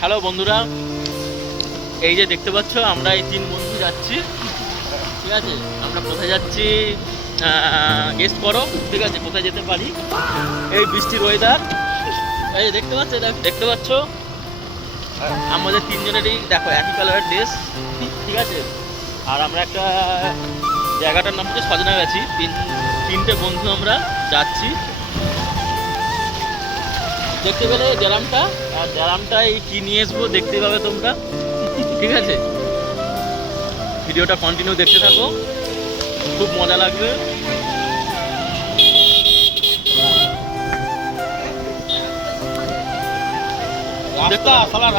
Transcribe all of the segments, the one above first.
Hello বন্ধুরা, এই যে দেখতে পাচ্ছ আমরা এই তিন বন্ধু যাচ্ছি। ঠিক আছে, আমরা কোথায় যাচ্ছি গেস করো। ঠিক আছে, কোথায় যেতে পারি? এই বৃষ্টির ওয়েদার, এই যে দেখতে পাচ্ছ আমাদের তিনজনেরই দেখো একই কালারের ড্রেস। ঠিক আছে, আর আমরা একটা জায়গাটার নাম হচ্ছে সজনাগাছি। তিনটে বন্ধু আমরা যাচ্ছি। দেখতে পেলে জ্যারামটা, আর জ্যারামটাই কি নিয়ে আসবো দেখতে পাবে তোমরা। ঠিক আছে, ভিডিওটা কন্টিনিউ দেখতে থাকো, খুব মজা লাগবে।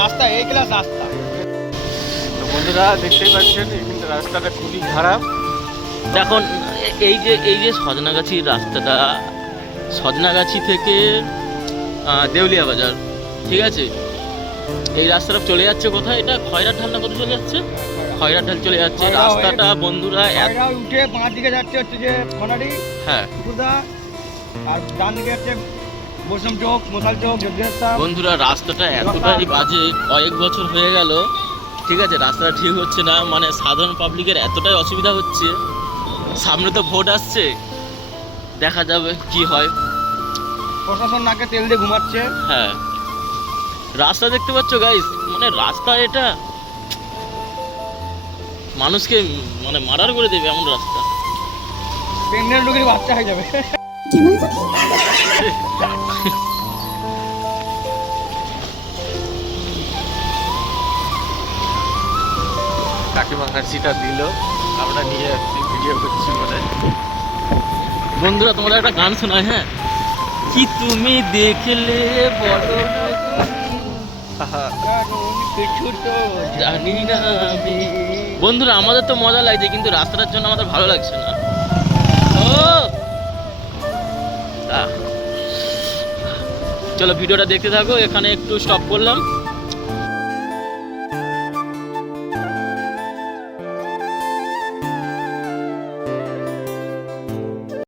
রাস্তা এই ক্লাস রাস্তা। তো বন্ধুরা দেখতেই পাচ্ছেন এখানটা রাস্তাটা খুবই খারাপ। দেখুন এই যে সজনাগাছির রাস্তাটা, সজনাগাছি থেকে দেউলিয়া বাজার। ঠিক আছে, এই রাস্তাটা চলে যাচ্ছে কোথায়? এটা খয়রার ঢাল না কোথায় চলে যাচ্ছে? খয়রার ঢাল চলে যাচ্ছে রাস্তাটা বন্ধুরা। উঠে বাঁ দিকে যাচ্ছে হচ্ছে যে খনাড়ি, হ্যাঁ আর ডান দিকে হচ্ছে বৈষ্ণব চৌক, মশাল চৌক, বন্ধুরা রাস্তাটা এতটাই বাজে, কয়েক বছর হয়ে গেল। ঠিক আছে, রাস্তাটা ঠিক হচ্ছে না, মানে সাধারণ পাবলিকের এতটাই অসুবিধা হচ্ছে। সামনে তো ভোট আসছে, দেখা যাবে কি হয়। প্রশাসন নাকে তেল দিয়ে ঘুমাচ্ছে। হ্যাঁ, রাস্তা দেখতে পাচ্ছ গাইস, মানে রাস্তা এটা মানুষকে মানে মার্ডার করে দেবে এমন রাস্তা। প্রেগনেন্ট লোকের বাচ্চা হয়ে যাবে। কাকিমা হাসিটা দিল, আমরা নিয়ে আসছি ভিডিও করছি বলে। বন্ধুরা তোমাদের একটা গান শোনায়, হ্যাঁ, কি তুমি দেখলে বড় কিছু তো জানি না আমি। বন্ধুরা আমাদের তো মজা লাগছে, কিন্তু রাস্তাটার জন্য আমাদের ভালো লাগছে না। চলো ভিডিওটা দেখতে থাকো, এখানে একটু স্টপ করলাম।